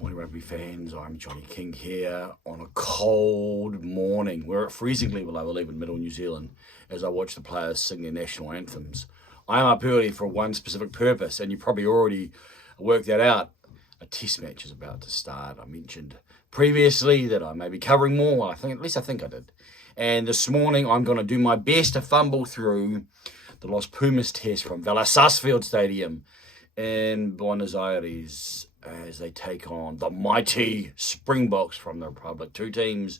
Morning rugby fans, I'm Johnny King here on a cold morning. We're at freezingly below, I believe, in middle New Zealand as I watch the players sing their national anthems. I'm up early for one specific purpose, and you probably already worked that out. A test match is about to start. I mentioned previously that I may be covering more. At least I think I did. And this morning I'm going to do my best to fumble through the LosPumas test from Sarsfield Stadium in Buenos Aires as they take on the mighty Springboks from the Republic. Two teams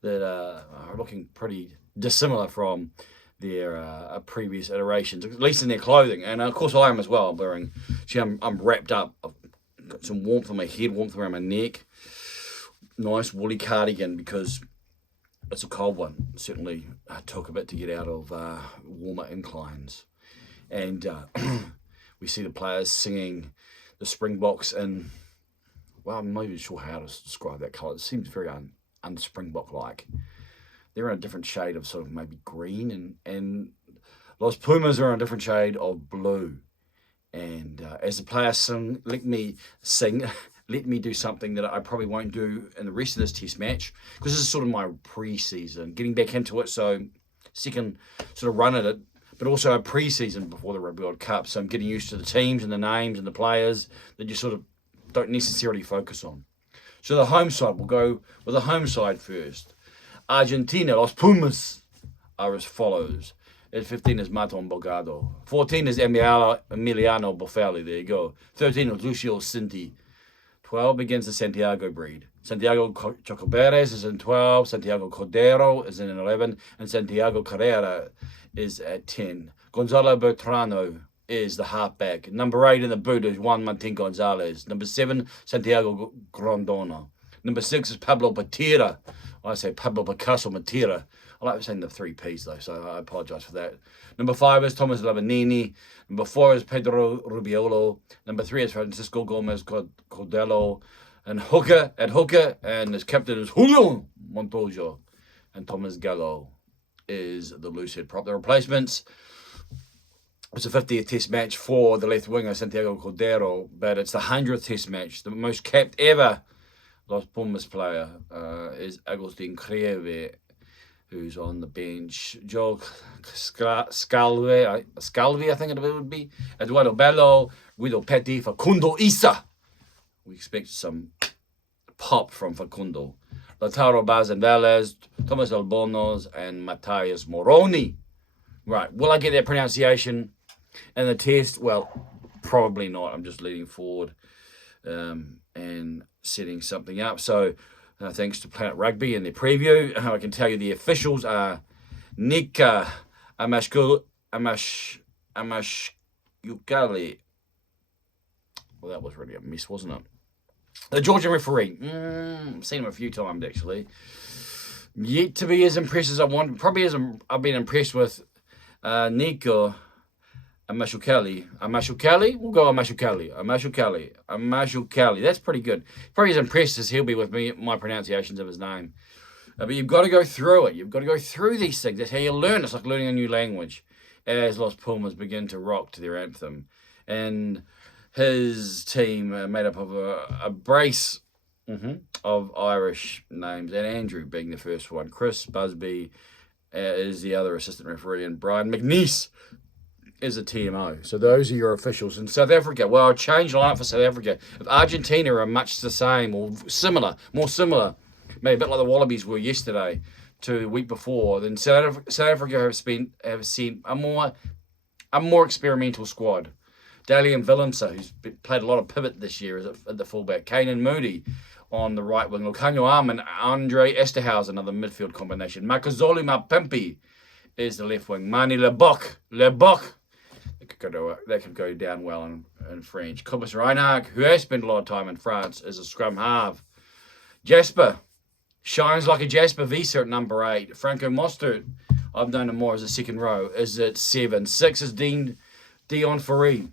that are looking pretty dissimilar from their previous iterations, at least in their clothing. And of course I am as well. I'm wearing, see, I'm wrapped up. I've got some warmth on my head, warmth around my neck. Nice woolly cardigan because it's a cold one. Certainly took a bit to get out of warmer inclines. And we see the players singing the Springboks in, well, I'm not even sure how to describe that colour. It seems very un-Springbok-like. They're in a different shade of sort of maybe green, and LosPumas are in a different shade of blue. And as the players sing, let me do something that I probably won't do in the rest of this test match, because this is sort of my pre-season, getting back into it, so second sort of run at it, but also a pre-season before the Rugby World Cup. So I'm getting used to the teams and the names and the players that you sort of don't necessarily focus on. So the home side, we'll go with the home side first. Argentina, LosPumas are as follows. At 15 is Martin Bogado. 14 is Emiliano Boffelli, there you go. 13 is Lucio Cinti. 12 begins the Santiago breed. Santiago Chocoberes is in 12, Santiago Cordero is in 11, and Santiago Carrera is at 10. Gonzalo Bertrano is the halfback. Number 8 in the boot is Juan Martin Gonzalez. Number 7, Santiago Grondona. Number 6 is Pablo Patira. I say Pablo Picasso Matira. I like saying the 3 Ps though, so I apologise for that. Number 5 is Thomas Lavanini. Number 4 is Pedro Rubiolo. Number 3 is Francisco Gomez Cordelo. And hooker, and his captain is Julio Montojo. And Thomas Gallo is the loosehead prop. The replacements, it's a 50th test match for the left winger, Santiago Cordero, but it's the 100th test match. The most capped ever LosPumas player is Agustin Creve, who's on the bench. Joe Scalvi, I think it would be. Eduardo Bello, Guido Petti, Facundo Issa. We expect some pop from Facundo. Lautaro Bazenvales, Thomas Albonos, and Matthias Moroni. Right, will I get that pronunciation in the test? Well, probably not. I'm just leading forward and setting something up. So, thanks to Planet Rugby and their preview, I can tell you the officials are Nick Amashukali. Well, that was really a mess, wasn't it? The Georgian referee, seen him a few times actually. Yet to be as impressed as I want. Probably as I've been impressed with Nico Amashukali. We'll go Amashukali. That's pretty good. Probably as impressed as he'll be with me, my pronunciations of his name. But you've got to go through it. You've got to go through these things. That's how you learn. It's like learning a new language as LosPumas begin to rock to their anthem. And his team made up of a brace of Irish names, and Andrew being the first one. Chris Busby is the other assistant referee, and Brian McNeice is a TMO. So those are your officials. In South Africa, well, I changed lineup for South Africa. If Argentina are much the same or similar, more similar, maybe a bit like the Wallabies were yesterday to the week before, then South Africa have sent a more experimental squad. Dalian Willemse, who's played a lot of pivot this year at the fullback. Kanan Moody on the right wing. Lucanio Arm and Andre Esterhaus, another midfield combination. Makazoli Mapimpi is the left wing. Mani Lebock. That could go down well in French. Cobus Reinhardt, who has spent a lot of time in France, is a scrum half. Jasper shines like a Jasper Visa at number 8. Franco Mostert, I've known him more as a second row, is at 7. 6 is Dion Ferree.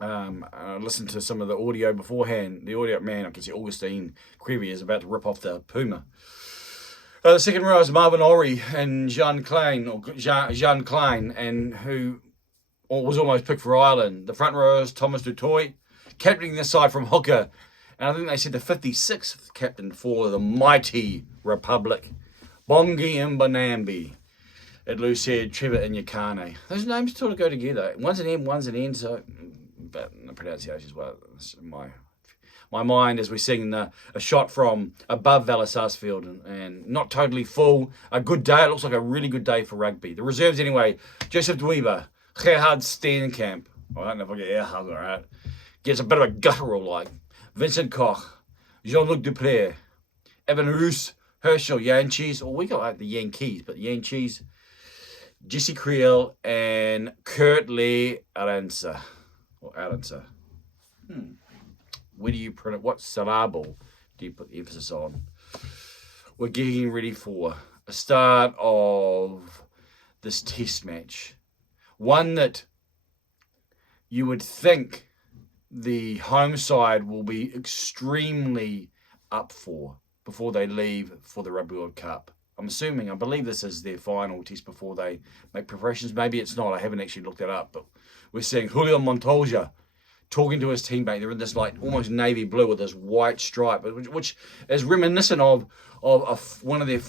I listened to some of the audio beforehand. The audio, man, I can see Augustine Creevy is about to rip off the Puma. The second row is Marvin Ori and Jean Klein, and who was almost picked for Ireland. The front row is Thomas Dutoy. Captaining this side from hooker And I think they said the 56th captain for the mighty Republic, Bongi Mbonambi. At loose head, Trevor Inyakane. Those names sort of go together. One's an M, one's an N, so, but the pronunciation as well. My mind as we're seeing a shot from above Valor Sarsfield and not totally full. A good day. It looks like a really good day for rugby. The reserves anyway. Joseph Dweeber, Gerhard Steenkamp. I don't know if I get Gerhard all right. Gets a bit of a guttural like. Vincent Koch, Jean-Luc Dupré, Evan Roos, Herschel Yankees. Or we got like the Yankees, but the Yankees. Jesse Creel and Kurt Lee Aranza. Or Aranza. Where do you print it? What syllable do you put the emphasis on? We're getting ready for a start of this test match. One that you would think the home side will be extremely up for before they leave for the Rugby World Cup. I believe this is their final test before they make preparations. Maybe it's not. I haven't actually looked it up. But we're seeing Julio Montoya talking to his teammate. They're in this like almost navy blue with this white stripe, which is reminiscent of one of their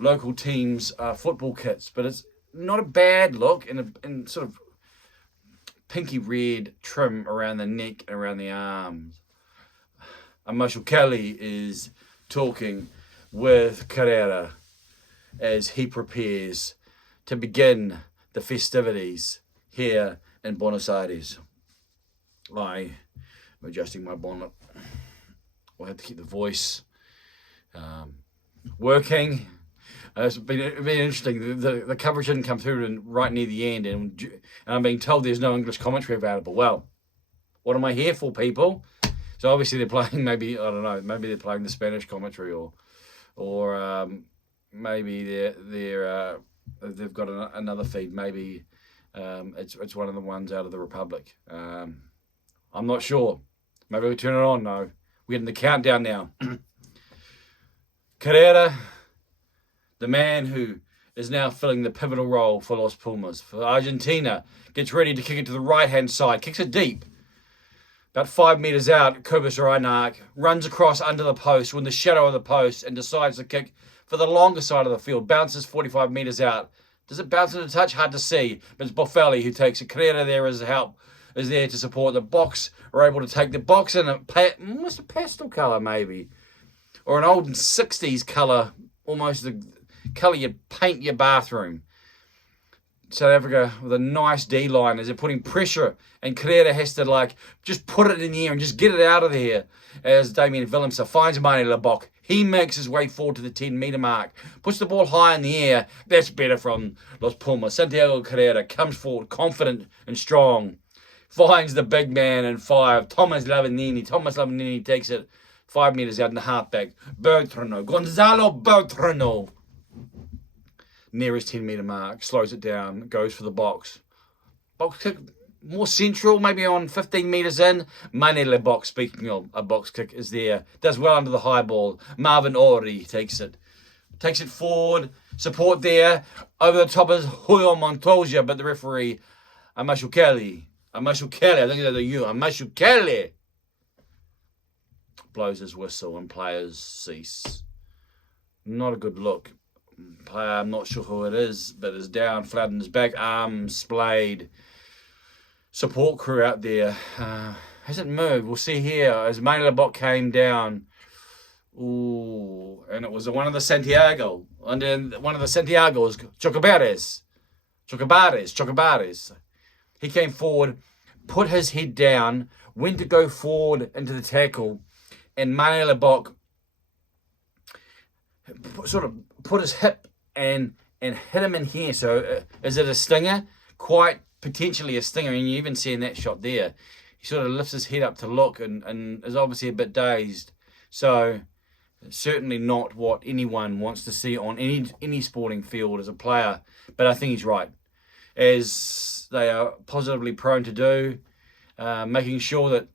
local teams' football kits. But it's not a bad look and sort of pinky red trim around the neck and around the arms. And Marshall Kelly is talking with Carrera as he prepares to begin the festivities here in Buenos Aires. I'm adjusting my bonnet. I'll have to keep the voice working. It's been interesting. The coverage didn't come through right near the end, and I'm being told there's no English commentary available. Well, what am I here for, people? So obviously they're playing maybe, I don't know, maybe they're playing the Spanish commentary or maybe they've got another feed. Maybe it's one of the ones out of the Republic. I'm not sure. Maybe we turn it on. No, we're getting the countdown now. Carrera, the man who is now filling the pivotal role for LosPumas, for Argentina, gets ready to kick it to the right-hand side, kicks it deep. About 5 metres out, Kubis Reinach runs across under the post, in the shadow of the post, and decides to kick for the longer side of the field. Bounces 45 metres out. Does it bounce in a touch? Hard to see. But it's Boffelli who takes it. Carrera there as help, is there to support the box. Are able to take the box in almost a pastel colour maybe. Or an old 60s colour, almost the colour you'd paint your bathroom. South Africa with a nice D-line as they're putting pressure, and Carrera has to just put it in the air and just get it out of there as Damien Willemse finds Mane Lebok. He makes his way forward to the 10-metre mark, puts the ball high in the air. That's better from LosPumas. Santiago Carrera comes forward confident and strong, finds the big man in 5, Thomas Lavanini takes it 5 metres out in the halfback. Gonzalo Bertrano, near his 10-metre mark, slows it down, goes for the box. Box kick, more central, maybe on 15 metres in. Mane Lebok, speaking of a box kick, is there. Does well under the high ball. Marvin Ori takes it forward. Support there. Over the top is Julio Montoya, but the referee, Marshall Kelly, I think that's you, Marshall Kelly, blows his whistle and players cease. Not a good look. Player, I'm not sure who it is, but is down, flat on his back, arms splayed. Support crew out there hasn't moved. We'll see here as Mane Lebok came down. Ooh, and it was one of the Santiago. And then one of the Santiagos, Chocobares. He came forward, put his head down, went to go forward into the tackle, and Mane Lebok sort of put his hip and hit him in here. So is it a stinger? Quite potentially a stinger. And you even see in that shot there, he sort of lifts his head up to look and is obviously a bit dazed. So certainly not what anyone wants to see on any sporting field as a player. But I think he's right, as they are positively prone to do, making sure that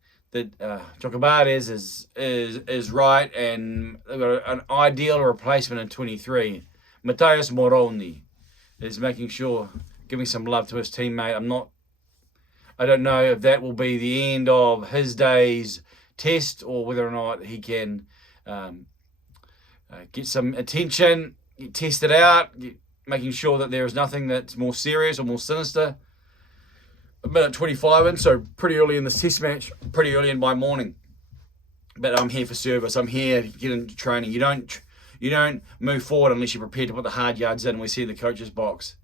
Chocobares is right, and they've got an ideal replacement in 23. Matthias Moroni is making sure, giving some love to his teammate. I don't know if that will be the end of his days test or whether or not he can get some attention, test it out, making sure that there is nothing that's more serious or more sinister. A minute 25 in, so pretty early in this test match, pretty early in my morning. But I'm here for service. I'm here to get into training. You don't move forward unless you're prepared to put the hard yards in. We see the coach's box,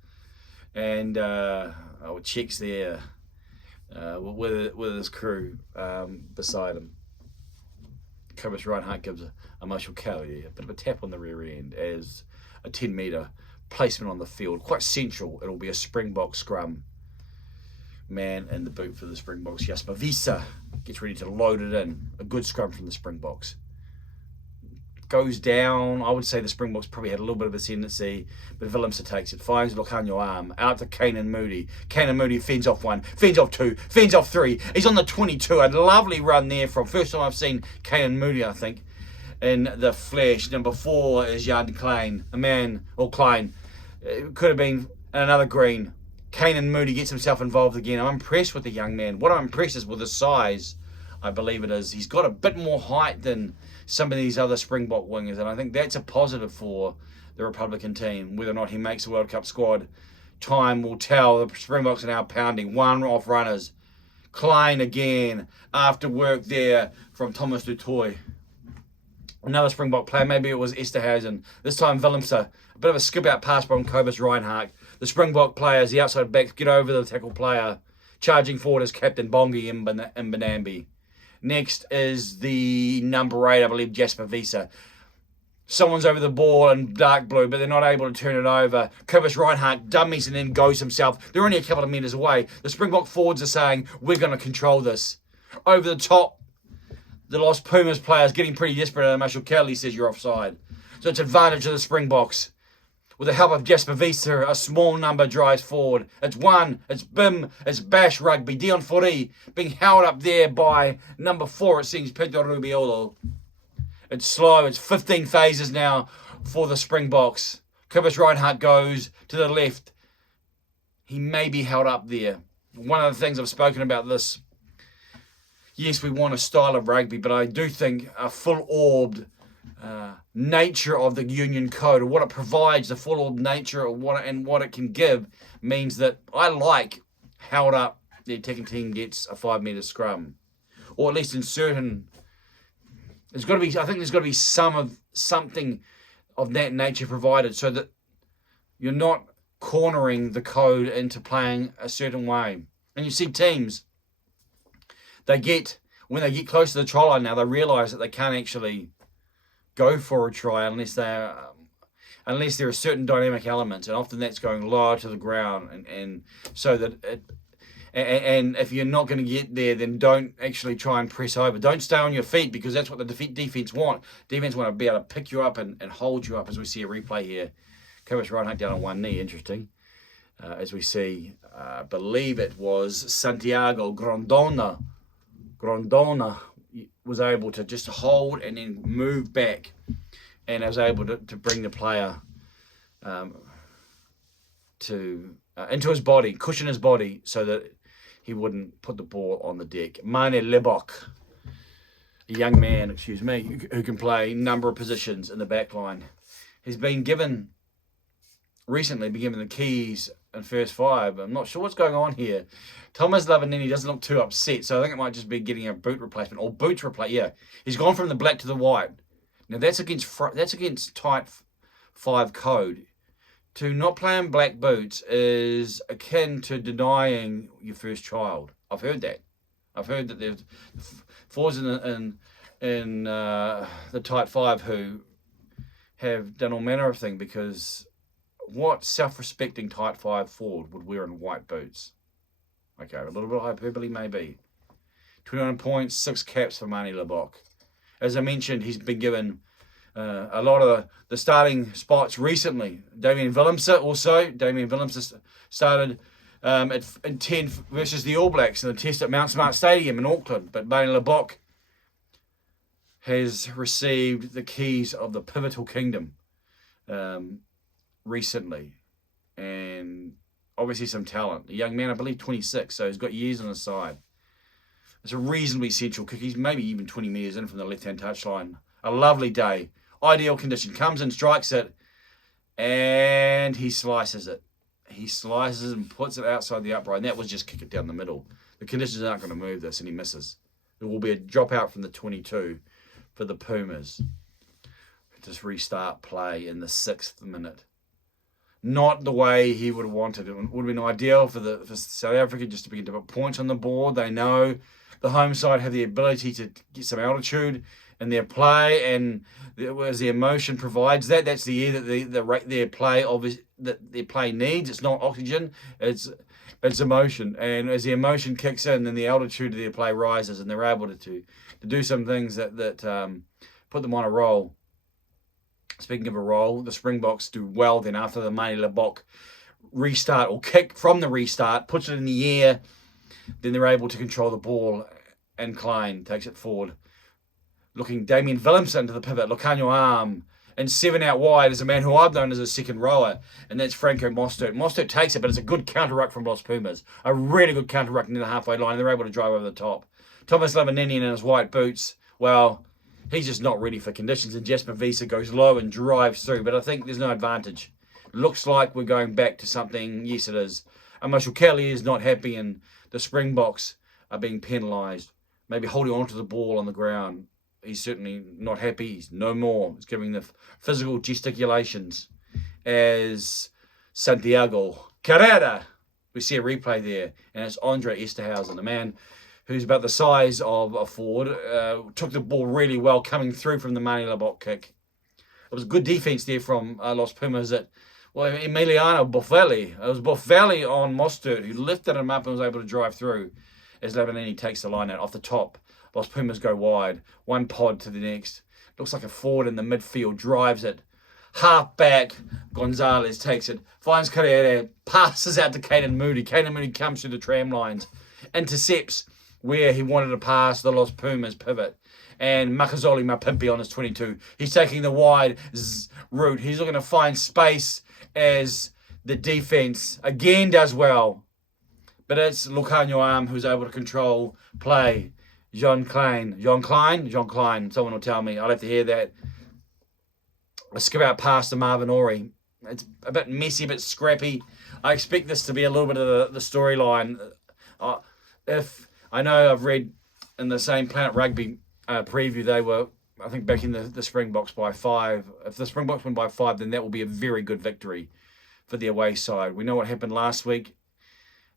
and checks there with his crew beside him. Cobus Reinhardt gives a Marshall Kelly a bit of a tap on the rear end as a 10-metre placement on the field. Quite central. It'll be a Springbok scrum. Man in the boot for the Springboks. Jasper Wiese gets ready to load it in. A good scrum from the Springboks. Goes down. I would say the Springboks probably had a little bit of ascendancy, but Willemse takes it. Finds Locanyo arm. Out to Canan Moody. Canan Moody fends off one. Fends off two. Fends off three. He's on the 22. A lovely run there from first time I've seen Canan Moody, I think, in the flesh. Number 4 is Jan Klein. Klein. It could have been another green. Canan Moody gets himself involved again. I'm impressed with the young man. What I'm impressed is with his size, I believe it is. He's got a bit more height than some of these other Springbok wingers, and I think that's a positive for the Republican team. Whether or not he makes the World Cup squad, time will tell. The Springboks are now pounding. One off runners. Klein again, after work there from Thomas du Toit. Another Springbok player, maybe it was Esterhuizen. This time Willemse, a bit of a skip out pass from Cobus Reinhardt. The Springbok players, the outside backs, get over the tackle player. Charging forward is Captain Bongi Mbanambi. Next is the number 8, I believe, Jasper Wiese. Someone's over the ball in dark blue, but they're not able to turn it over. Cobus Reinhardt dummies and then goes himself. They're only a couple of metres away. The Springbok forwards are saying, we're going to control this. Over the top, the LosPumas players getting pretty desperate, and Marshall Kelly says you're offside. So it's advantage of the Springboks. With the help of Jasper Wiese, a small number drives forward. It's one, it's Bim, it's Bash Rugby. Dion Fori being held up there by number 4, it seems, Pedro Rubiolo. It's slow, it's 15 phases now for the Springboks. Cobus Reinhardt goes to the left. He may be held up there. One of the things I've spoken about this, yes, we want a style of rugby, but I do think a full-orbed nature of the Union Code, or what it provides, the full-orbed nature of what it can give, means that I like held up, the attacking team gets a 5-metre scrum. Or at least in certain, I think there's got to be something of that nature provided, so that you're not cornering the code into playing a certain way. And you see teams, when they get close to the try line now, they realise that they can't actually go for a try unless there are certain dynamic elements, and often that's going lower to the ground, and so that and if you're not going to get there, then don't actually try and press over. Don't stay on your feet, because that's what the defense want. Defense want to be able to pick you up and hold you up, as we see a replay here. Cobus Reinhardt down on one knee, interesting. As we see, I believe it was Santiago Grondona was able to just hold and then move back, and was able to bring the player into his body, cushion his body, so that he wouldn't put the ball on the deck. Mane Lebok, a young man, who can play a number of positions in the back line. He's been given the keys in first 5. I'm not sure what's going on here. Thomas Lavanini doesn't look too upset, so I think it might just be getting a boot replacement, or boots replacement. Yeah, he's gone from the black to the white. Now that's against Type 5 code. To not play in black boots is akin to denying your first child. I've heard that. I've heard that there's forwards in the Type 5 who have done all manner of things, because what self-respecting Type 5 forward would wear in white boots? Okay, a little bit of hyperbole maybe. 29 points, 6 caps for Mane Lebok. As I mentioned, he's been given a lot of the starting spots recently. Damien Willemse started in 10 versus the All Blacks in the test at Mount Smart Stadium in Auckland. But Mane Lebok has received the keys of the pivotal kingdom recently, and obviously some talent. A young man, I believe 26, so he's got years on his side. It's a reasonably central kick. He's maybe even 20 metres in from the left-hand touchline. A lovely day. Ideal condition. Comes in, strikes it, and he slices it. He slices and puts it outside the upright, and that was just kick it down the middle. The conditions aren't going to move this, and he misses. There will be a drop out from the 22 for the Pumas. Just restart play in the 6th minute. Not the way he would have wanted. It would have been ideal for South Africa just to begin to put points on the board. They know the home side have the ability to get some altitude in their play, and as the emotion provides that, that's the air that their play needs. It's not oxygen, it's emotion. And as the emotion kicks in, then the altitude of their play rises, and they're able to do some things that put them on a roll. Speaking of a roll, the Springboks do well then after the Mani Lebok restart or kick from the restart, puts it in the air, then they're able to control the ball, and Klein takes it forward. Looking Damien Willems into the pivot, Lucanio arm, and 7 out wide is a man who I've known as a second rower, and that's Franco Mostert. Mostert takes it, but it's a good counter-ruck from LosPumas. A really good counter-ruck near the halfway line, and they're able to drive over the top. Thomas Lavanini in his white boots, well, he's just not ready for conditions, and Jasper Wiese goes low and drives through, but I think there's no advantage. Looks like we're going back to something. Yes, it is. Marshall Kelly is not happy, and the Springboks are being penalised. Maybe holding onto the ball on the ground. He's certainly not happy. He's no more. He's giving the physical gesticulations as Santiago Carrera. We see a replay there, and it's Andre Esterhausen, a man who's about the size of a forward, took the ball really well coming through from the Mani Lebok kick. It was good defence there from LosPumas. Emiliano Boffelli. It was Boffelli on Mostert who lifted him up and was able to drive through as Lavanini takes the line out off the top. LosPumas go wide, one pod to the next. Looks like a forward in the midfield, drives it. Half back, Gonzalez takes it, finds Carrera, passes out to Caden Moody. Caden Moody comes through the tram lines, intercepts where he wanted to pass the LosPumas pivot. And Makazole Mapimpi on his 22. He's taking the wide route. He's looking to find space as the defence again does well. But it's Lucanio Arm who's able to control play. John Klein. Someone will tell me. I'll have to hear that. A skip out past to Marvin Ori. It's a bit messy, a bit scrappy. I expect this to be a little bit of the storyline. If I know I've read in the same Planet Rugby preview, they were, I think, backing the Springboks by 5. If the Springboks win by 5, then that will be a very good victory for the away side. We know what happened last week.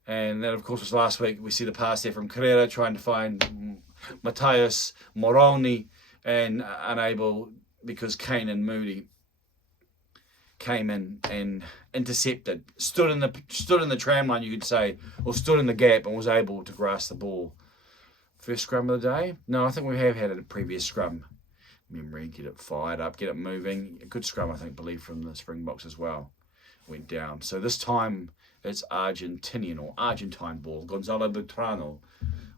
And then, of course, was last week. We see the pass there from Carrera trying to find Matthias Moroni and unable because Kane and Moody came in and intercepted, stood in the tram line, you could say, or stood in the gap and was able to grasp the ball. First scrum of the day? No, I think we have had a previous scrum. Memory, get it fired up, get it moving. A good scrum, I think, believe from the Springboks as well. Went down. So this time it's Argentinian or Argentine ball. Gonzalo Butrano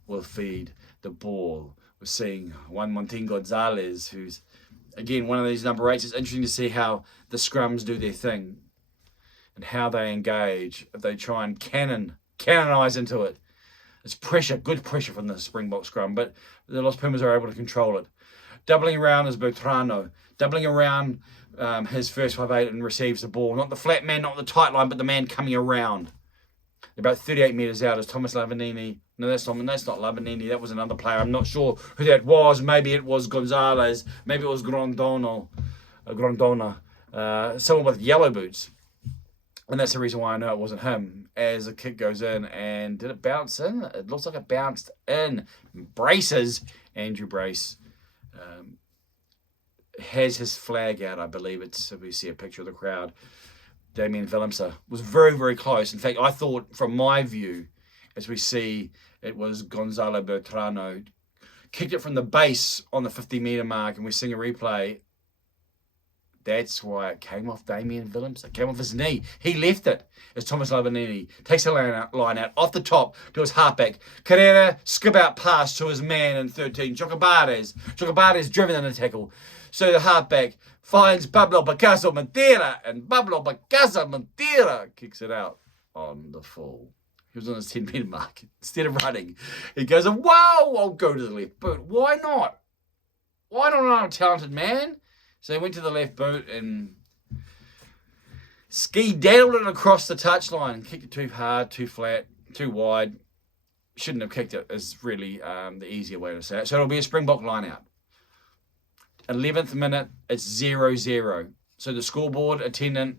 will feed the ball. We're seeing Juan Montin Gonzalez, who's, again, one of these number 8s. It's interesting to see how the scrums do their thing and how they engage. If they try and canonize into it. It's pressure, good pressure from the Springbok scrum, but the LosPumas are able to control it. Doubling around is Butrano. Doubling around his first 5'8" and receives the ball. Not the flat man, not the tight line, but the man coming around. About 38 metres out is Thomas Lavanini. No, that's not Lavanini. That was another player. I'm not sure who that was. Maybe it was Gonzalez. Maybe it was Grondona. Someone with yellow boots. And that's the reason why I know it wasn't him. As the kick goes in, and did it bounce in? It looks like it bounced in. Braces. Andrew Brace has his flag out, I believe. We see a picture of the crowd. Damien Willems was very, very close. In fact, I thought, from my view, as we see, it was Gonzalo Butrano. Kicked it from the base on the 50-metre mark, and we're seeing a replay. That's why it came off Damien Willems. It came off his knee. He left it as Thomas Lavanini takes the line out off the top to his halfback. Carrera, skip out pass to his man in 13. Chocobares driven in a tackle. So the halfback finds Pablo Picasso Mentira, and Pablo Picasso Mentira kicks it out on the full. He was on his 10-metre mark. Instead of running, he goes, "Wow, I'll go to the left boot. Why not? Why not? I'm a talented man." So he went to the left boot and ski-daddled it across the touchline. Kicked it too hard, too flat, too wide. Shouldn't have kicked it is really the easier way to say it. So it'll be a Springbok line-out. 11th minute, it's 0-0. So the scoreboard attendant,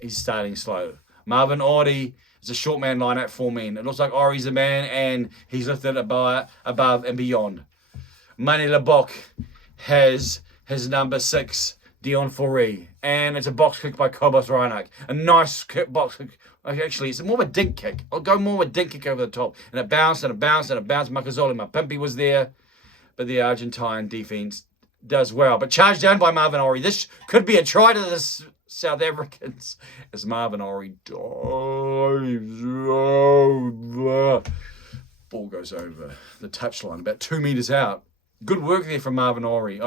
he's starting slow. Marvin Ori is a short man line at 4 men. It looks like Ori's the man, and he's lifted above and beyond. Mane Lebok has his number 6, Dion Foree, and it's a box kick by Kobus Reinach. A nice box kick. Actually, it's more of a dink kick. I'll go more of a dink kick over the top. And it bounced and it bounced and it bounced. Makazole Mapimpi was there, but the Argentine defense does well. But charged down by Marvin Ori. This could be a try to the South Africans as Marvin Ori dives over. Ball goes over the touchline, about 2 metres out. Good work there from Marvin Ori.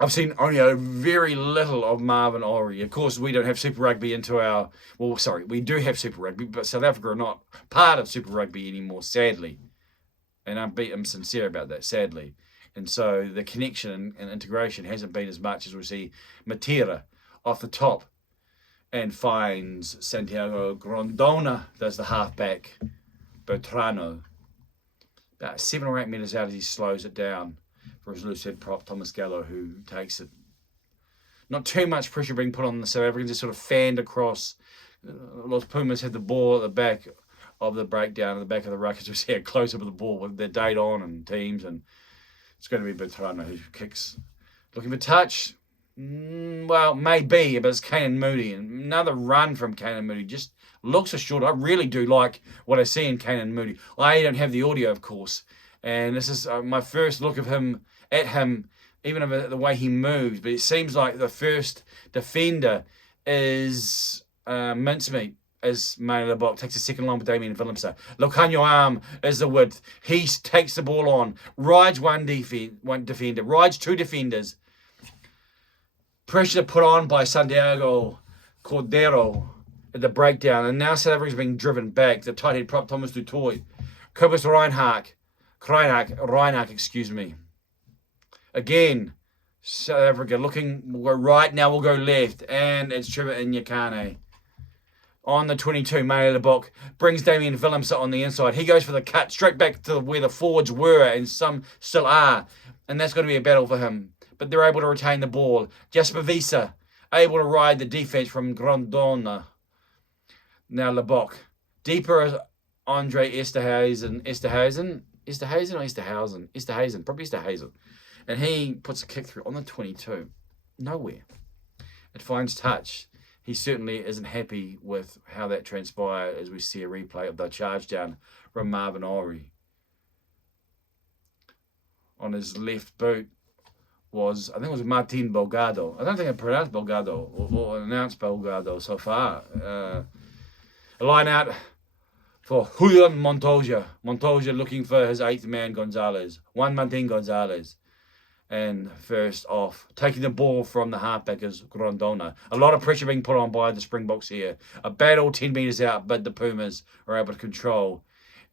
I've seen only a very little of Marvin Ori. Of course, we don't have Super Rugby into our... Well, sorry, we do have Super Rugby, but South Africa are not part of Super Rugby anymore, sadly. And I'm sincere about that, sadly. And so the connection and integration hasn't been as much as we see Matera off the top and finds Santiago Grondona, does the halfback, Bertrano. About 7 or 8 metres out as he slows it down for his loose head prop, Thomas Gallo, who takes it. Not too much pressure being put on the South Africans, just sort of fanned across. LosPumas had the ball at the back of the breakdown, at the back of the ruck, as we see a close-up of the ball with their date on and teams, and it's going to be Bertrano who kicks. Looking for touch? Well, maybe, but it's Kanan Moody. And another run from Kanan Moody. Just looks assured. I really do like what I see in Kanan Moody. I don't have the audio, of course. And this is my first look of him, even of the way he moves. But it seems like the first defender is mincemeat, as Mane Lebok takes a second line with Damien Willemse. Locanyo arm is the width. He takes the ball on, rides one defender, rides 2 defenders. Pressure put on by Santiago Cordero at the breakdown, and now South Africa's being driven back. The tight head prop Thomas Dutoy, Kobus Reinach, excuse me. Again, South Africa looking, we'll go right, now we'll go left, and it's Trevor Inyakane. On the 22, Mane Lebok brings Damien Willemse on the inside. He goes for the cut straight back to where the forwards were, and some still are. And that's going to be a battle for him. But they're able to retain the ball. Jasper Wiese able to ride the defense from Grondona. Now Lebok. Deeper as Andre Esterhuizen. Probably Esterhuizen. And he puts a kick through on the 22. Nowhere. It finds touch. He certainly isn't happy with how that transpired as we see a replay of the charge down from Marvin Ori. On his left boot was, I think it was Martin Belgado. I don't think I pronounced Belgado or announced Belgado so far. A line out for Julian Montoya. Montoya looking for his 8th man, Gonzalez. Juan Martin Gonzalez. And first off, taking the ball from the halfback is Grondona. A lot of pressure being put on by the Springboks here. A battle 10 metres out, but the Pumas are able to control.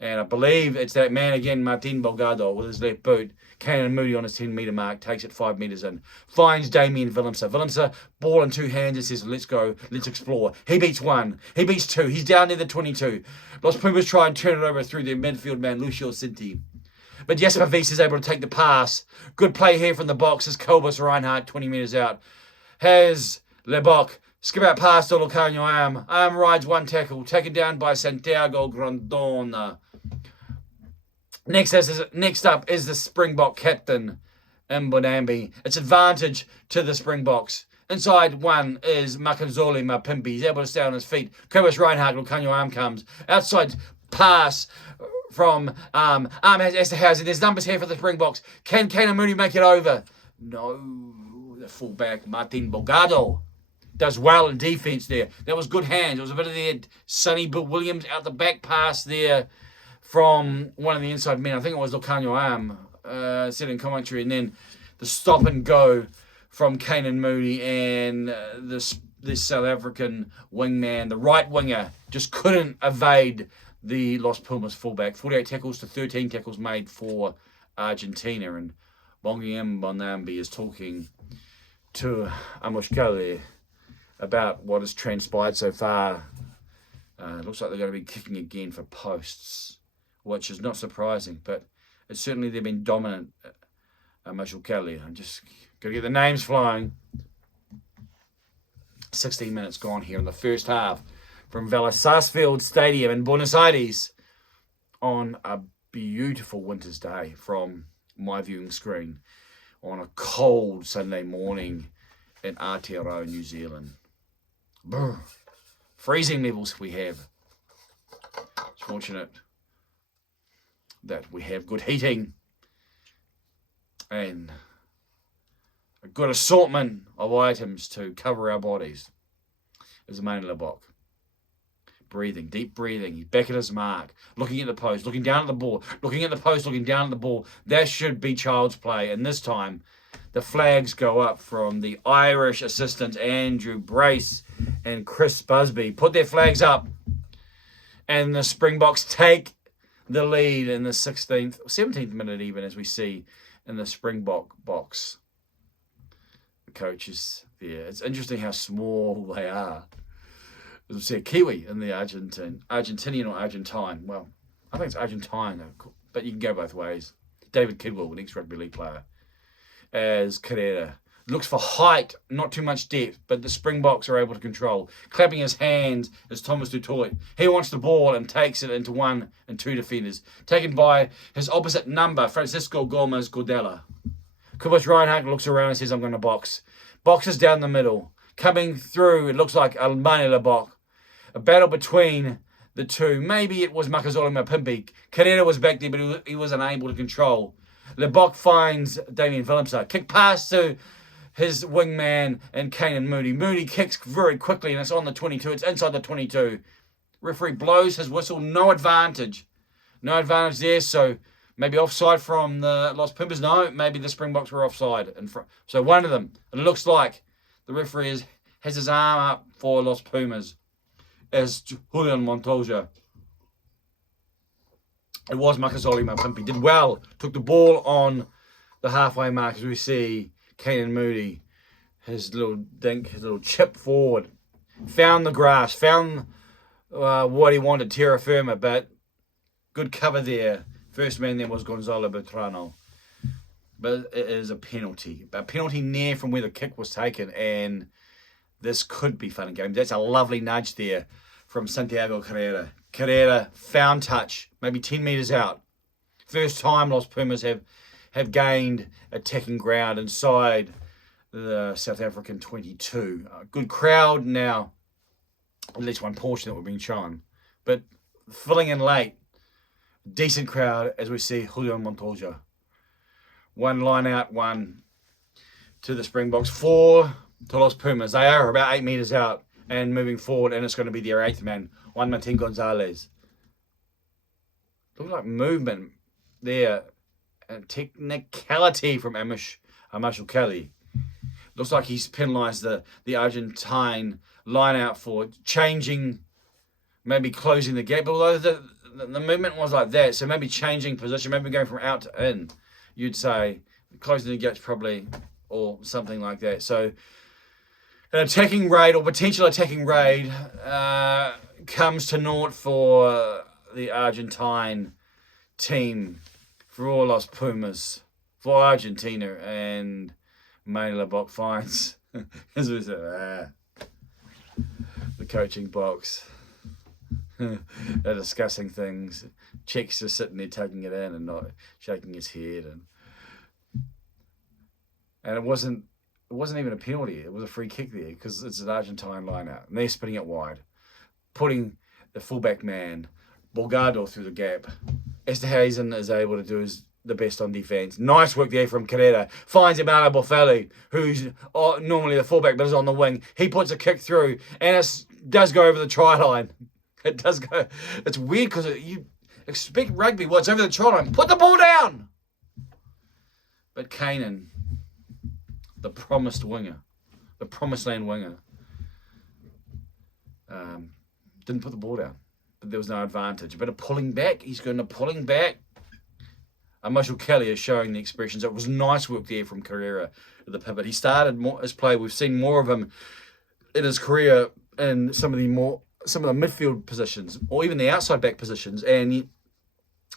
And I believe it's that man again, Martin Belgado, with his left boot. Kanan Moody on his 10-metre mark, takes it 5 metres in. Finds Damien Willemse. Willemse, ball in 2 hands, and says, let's go, let's explore. He beats 1. He beats 2. He's down near the 22. LosPumas try and turn it over through their midfield man, Lucio Sinti. But Jasper Wiese is able to take the pass. Good play here from the box as Kobus Reinhardt, 20 metres out. Has Lebok skip out past to Locanyo Arm. Arm rides 1 tackle, taken down by Santiago Grondona. Next up is the Springbok captain, Mbonambi. It's advantage to the Springboks. Inside 1 is Makazole Mapimpi. He's able to stay on his feet. Kobus Reinhardt, Locanyo Arm comes. Outside pass from has Esterhuizen. There's numbers here for the Springboks. Can Kanan Moody make it over? No. The fullback, Martin Belgado, does well in defence there. That was good hands. It was a bit of the Sonny Bill Williams out the back pass there from one of the inside men. I think it was Locanyo Arm said in commentary. And then the stop and go from Kanan Moody, and the this South African wingman, the right winger, just couldn't evade the LosPumas fullback. 48 tackles to 13 tackles made for Argentina. And Bongiam Bonambi is talking to Amushkale about what has transpired so far. It looks like they're going to be kicking again for posts, which is not surprising, but it's certainly they've been dominant. Amushkale, I'm just going to get the names flying. 16 minutes gone here in the first half from Villa Sarsfield Stadium in Buenos Aires on a beautiful winter's day from my viewing screen on a cold Sunday morning in Aotearoa, New Zealand. Brr. Freezing levels we have. It's fortunate that we have good heating and a good assortment of items to cover our bodies. Is the main Lebok. Breathing, deep breathing. He's back at his mark. Looking at the post, looking down at the ball. Looking at the post, looking down at the ball. That should be child's play. And this time, the flags go up from the Irish assistant Andrew Brace and Chris Busby. Put their flags up. And the Springboks take the lead in the 16th, 17th minute even, as we see in the Springbok box. The coaches there. It's interesting how small they are. As we see a Kiwi in the Argentinian or Argentine. Well, I think it's Argentine, but you can go both ways. David Kidwell, an ex-rugby league player, as Carrera. Looks for height, not too much depth, but the Springboks are able to control. Clapping his hands is Thomas Dutoit. He wants the ball and takes it into 1 and 2 defenders. Taken by his opposite number, Francisco Gomez Godella. Kubas Reinhardt looks around and says, I'm going to box. Boxes down the middle. Coming through, it looks like Almani Lebok. A battle between the two. Maybe it was Makazole Mapimpi. Carrera was back there, but he was unable to control. Lebok finds Damien Willemse. Kick pass to his wingman and Kanan Moody. Moody kicks very quickly and it's on the 22. It's inside the 22. Referee blows his whistle. No advantage. No advantage there. So maybe offside from the LosPumas. No, maybe the Springboks were offside. So one of them. It looks like the referee has his arm up for LosPumas as Julian Montoya. It was Makazole Mapimpi. Did well. Took the ball on the halfway mark as we see Kanan Moody. His little dink, his little chip forward. Found the grass. Found what he wanted, terra firma, but good cover there. First man there was Gonzalo Bertrano. But it is a penalty. A penalty near from where the kick was taken, and this could be fun and games. That's a lovely nudge there from Santiago Carrera. Carrera found touch, maybe 10 metres out. First time LosPumas have gained attacking ground inside the South African 22. Good crowd now, at least one portion that we're being shown. But filling in late, decent crowd as we see Julian Montoya. One line out, one to the Springboks, 4 to LosPumas. They are about 8 metres out and moving forward, and it's going to be their 8th man, Juan Martin Gonzalez. Looks like movement there and technicality from Amashul Kelly. Looks like he's penalised the Argentine line out for changing, maybe closing the gap. Although the movement was like that, so maybe changing position, maybe going from out to in, you'd say. Closing the gaps probably, or something like that. So an attacking raid or potential attacking raid comes to naught for the Argentine team, for all LosPumas, for Argentina, and Manny Lebok finds as we said, the coaching box. They're discussing things. Chick's just sitting there taking it in and not shaking his head, and it wasn't even a penalty. It was a free kick there because it's an Argentine line out, and they're spinning it wide, putting the fullback man Borgado through the gap. Esterhazen is able to do the best on defence. Nice work there from Carrera. Finds Emmanuel Boffelli, who's normally the fullback but is on the wing. He puts a kick through, and it does go over the try line. It does go. It's weird because you expect rugby. Well, it's over the try line. Put the ball down. But Kanan, the promised winger, the promised land winger, Didn't put the ball down, but there was no advantage. A bit of pulling back. He's going to pulling back. Marshall Kelly is showing the expressions. It was nice work there from Carrera at the pivot. He started more his play. We've seen more of him in his career in some of the midfield positions, or even the outside back positions. And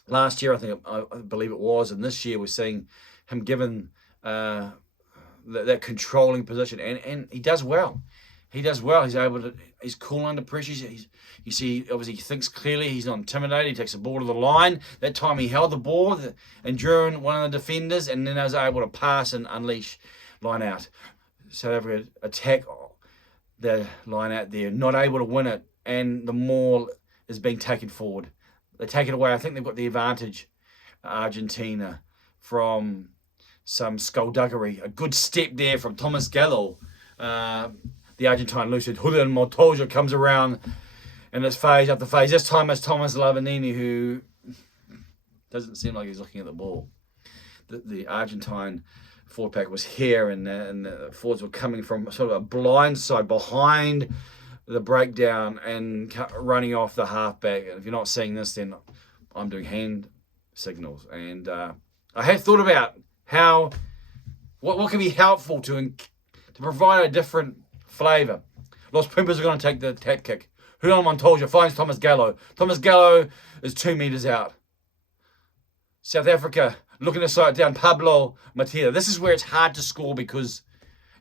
last year, I believe it was, and this year we're seeing him given that controlling position, and he does well. He does well. He's cool under pressure. You see, obviously, he thinks clearly. He's not intimidated. He takes the ball to the line. That time he held the ball and drew in one of the defenders, and then was able to pass and unleash line out. South Africa attack the line out there, not able to win it, and the maul is being taken forward. They take it away. I think they've got the advantage, Argentina, from some skullduggery. A good step there from Thomas Gallo. The Argentine lucid Julian Montoya comes around, and it's phase after phase. This time it's Thomas Lavanini, who doesn't seem like he's looking at the ball. The Argentine forward pack was here, and the forwards were coming from sort of a blind side behind the breakdown and running off the halfback. And if you're not seeing this, then I'm doing hand signals. And I had thought about what can be helpful to provide a different flavour. LosPumas are going to take the tap kick. Julian Montoya finds Thomas Gallo. Thomas Gallo is 2 metres out. South Africa looking to slow it down. Pablo Matera. This is where it's hard to score because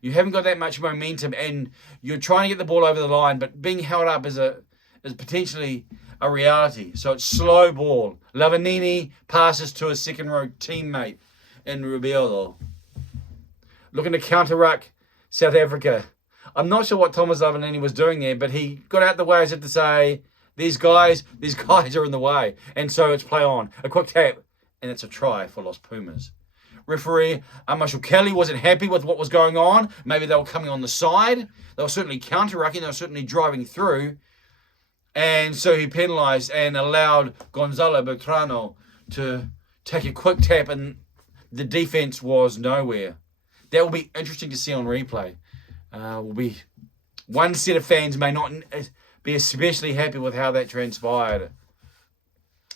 you haven't got that much momentum and you're trying to get the ball over the line, but being held up is potentially a reality. So it's slow ball. Lavanini passes to a second row teammate in Rubio. Looking to counter-ruck South Africa. I'm not sure what Thomas Lavanini was doing there, but he got out the way as if to say, these guys are in the way. And so it's play on. A quick tap, and it's a try for LosPumas. Referee Marshall Kelly wasn't happy with what was going on. Maybe they were coming on the side. They were certainly counter-rucking. They were certainly driving through. And so he penalised and allowed Gonzalo Bertrano to take a quick tap, and the defence was nowhere. That will be interesting to see on replay. One set of fans may not be especially happy with how that transpired.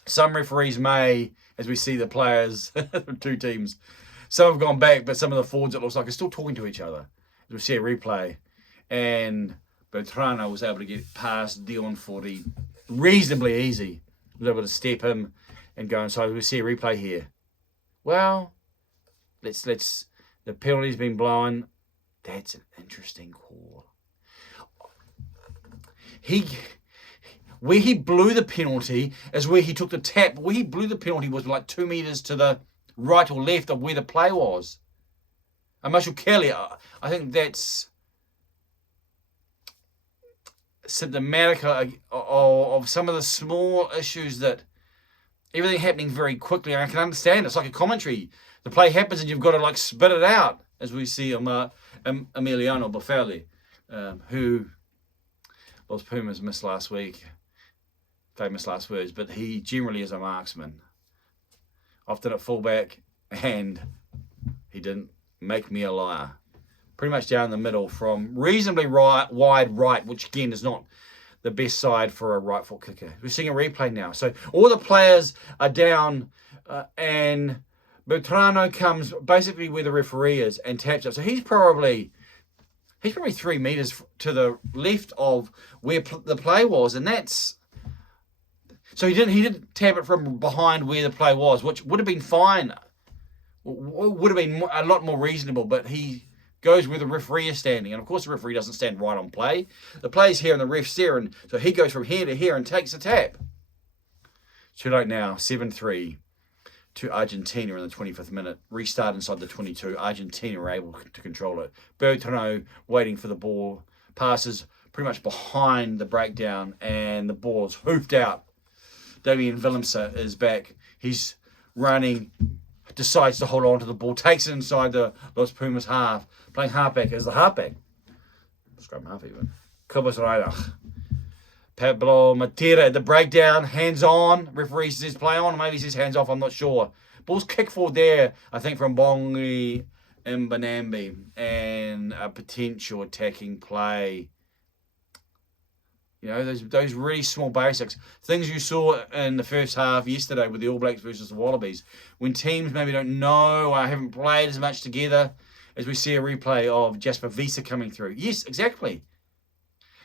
Some referees may, as we see the players, two teams, some have gone back, but some of the forwards, it looks like, are still talking to each other. As we see a replay. And Bertrano was able to get past Dion Forti reasonably easy. Was able to step him and go inside. We see a replay here. Well, let's the penalty's been blown. That's an interesting call. Where he blew the penalty is where he took the tap. Where he blew the penalty was like 2 metres to the right or left of where the play was. And Marshall Kelly, I think that's symptomatic of some of the small issues that everything happening very quickly. I can understand. It's like a commentary. The play happens and you've got to like spit it out, as we see Emiliano Buffelli, who LosPumas missed last week. Famous last words, but he generally is a marksman. Often at fullback, and he didn't make me a liar. Pretty much down the middle from reasonably wide right, which again is not the best side for a right foot kicker. We're seeing a replay now. So all the players are down and Bertrano comes basically where the referee is and taps up. So he's probably 3 metres to the left of where the play was, and that's... So he didn't tap it from behind where the play was, which would have been fine. Would have been a lot more reasonable, but he goes where the referee is standing. And of course the referee doesn't stand right on play. The play's here and the ref's there, and so he goes from here to here and takes a tap. Too late now, 7-3 to Argentina in the 25th minute. Restart inside the 22. Argentina are able to control it. Bertrano waiting for the ball. Passes pretty much behind the breakdown, and the ball is hoofed out. Damien Willemse is back. He's running, decides to hold on to the ball, takes it inside the LosPumas half, playing halfback as the halfback. Scrum half even. Kobus Reidach. Pablo Matera at the breakdown, hands on. Referee says play on, maybe he says hands off, I'm not sure. Ball's kicked forward there, I think, from Bongi Mbanambi, and a potential attacking play. You know, those really small basics. Things you saw in the first half yesterday with the All Blacks versus the Wallabies. When teams maybe don't know or haven't played as much together, as we see a replay of Jasper Wiese coming through. Yes, exactly.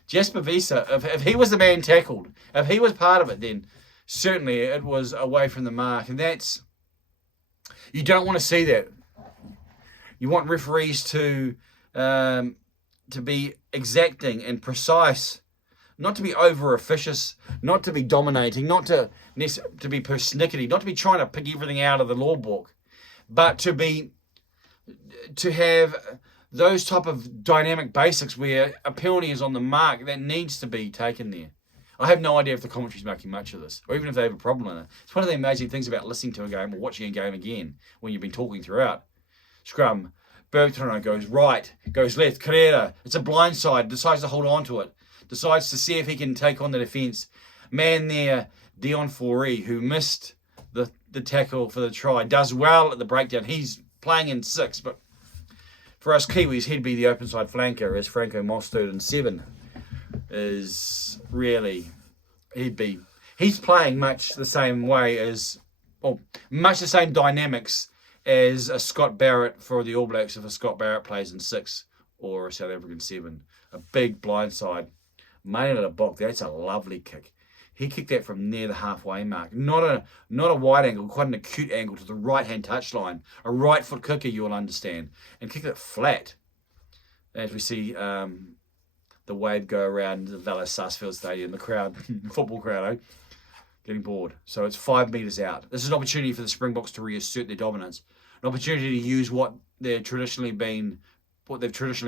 Jasper Wiese, if he was the man tackled, if he was part of it, then certainly it was away from the mark. And that's, you don't want to see that. You want referees to be exacting and precise, not to be over officious, not to be dominating, not to be persnickety, not to be trying to pick everything out of the law book, but to have those type of dynamic basics where a penalty is on the mark that needs to be taken there. I have no idea if the commentary's making much of this, or even if they have a problem in it. It's one of the amazing things about listening to a game or watching a game again when you've been talking throughout. Scrum. Bertrand goes right, goes left. Carrera, it's a blindside, decides to hold on to it. Decides to see if he can take on the defence. Man there, Dion Foree, who missed the tackle for the try, does well at the breakdown. He's playing in 6, but for us Kiwis, he'd be the open side flanker, as Franco Mostert in 7 is really, he's playing much the same way as, well, much the same dynamics as a Scott Barrett for the All Blacks if a Scott Barrett plays in 6 or a South African 7. A big blindside. Made it a box. That's a lovely kick. He kicked that from near the halfway mark. Not a wide angle, quite an acute angle to the right-hand touchline. A right foot kicker, you'll understand. And kicked it flat. As we see the wave go around the Valles Sarsfield Stadium, the crowd, football crowd, getting bored. So it's 5 metres out. This is an opportunity for the Springboks to reassert their dominance. An opportunity to use what they've traditionally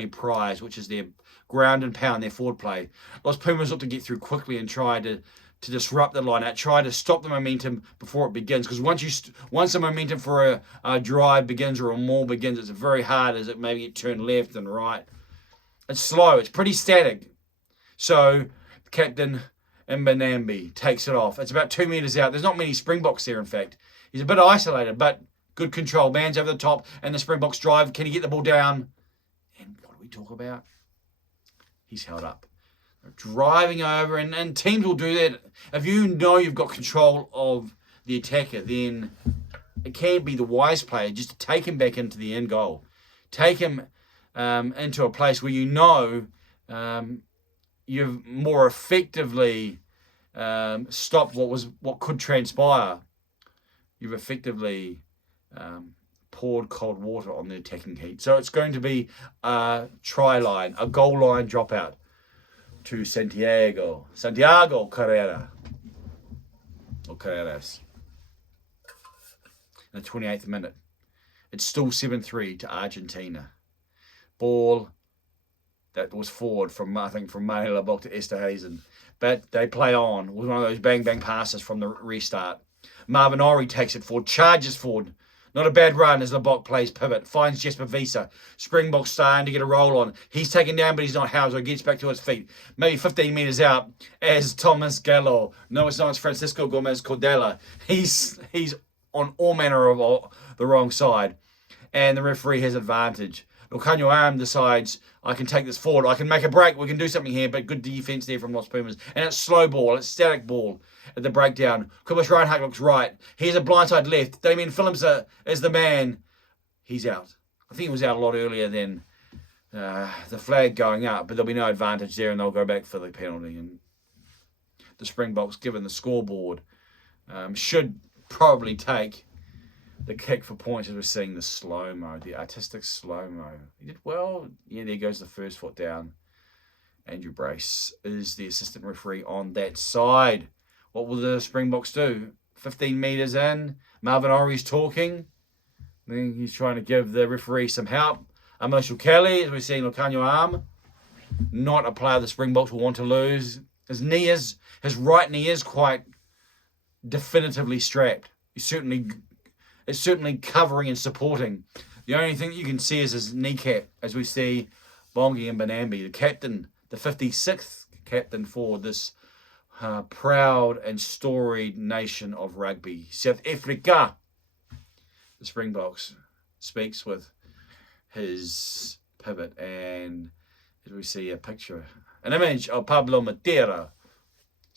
prized, which is their ground and pound, their forward play. LosPumas look to get through quickly and try to disrupt the line out, try to stop the momentum before it begins. Because once the momentum for a drive begins or a maul begins, it's very hard as it maybe get turned left and right. It's slow. It's pretty static. So Captain Mbonambi takes it off. It's about 2 metres out. There's not many Springboks there, in fact. He's a bit isolated, but good control. Man's over the top, and the Springboks drive. Can he get the ball down? And what do we talk about? He's held up. They're driving over, and teams will do that. If you know you've got control of the attacker, then it can be the wise player just to take him back into the end goal. Take him into a place where you know you've more effectively stopped what could transpire. You've effectively poured cold water on the attacking heat. So it's going to be a try line, a goal line dropout to Santiago Carrera. Or Carreras. In the 28th minute. It's still 7-3 to Argentina. Ball that was forward from Manny Labok to Esterhazen. But they play on with one of those bang-bang passes from the restart. Marvin Ori takes it forward, charges forward. Not a bad run as Labok plays pivot. Finds Jasper Wiese. Springboks starting to get a roll on. He's taken down, but he's not Hauser. Gets back to his feet. Maybe 15 metres out as Thomas Gallo. No, it's not. It's Francisco Gomez Cordella. He's on all manner of the wrong side. And the referee has advantage. Lucanio Arm decides, I can take this forward. I can make a break. We can do something here. But good defence there from LosPumas. And it's slow ball. It's static ball at the breakdown. Kubas Reinhardt looks right. Here's a blindside left. Damien Phillips is the man. He's out. I think he was out a lot earlier than the flag going up. But there'll be no advantage there. And they'll go back for the penalty. And the Springboks, given the scoreboard, should probably take the kick for points as we're seeing the slow-mo, the artistic slow-mo. He did well. Yeah, there goes the first foot down. Andrew Brace is the assistant referee on that side. What will the Springboks do? 15 metres in. Marvin Ori's talking. Then he's trying to give the referee some help. Amos Kelly, as we're seeing Lucanio Arm. Not a player the Springboks will want to lose. His right knee is quite definitively strapped. It's certainly covering and supporting. The only thing that you can see is his kneecap, as we see Bongi and Mbonambi, the captain, the 56th captain for this proud and storied nation of rugby. South Africa. The Springboks speaks with his pivot, and as we see a picture, an image of Pablo Matera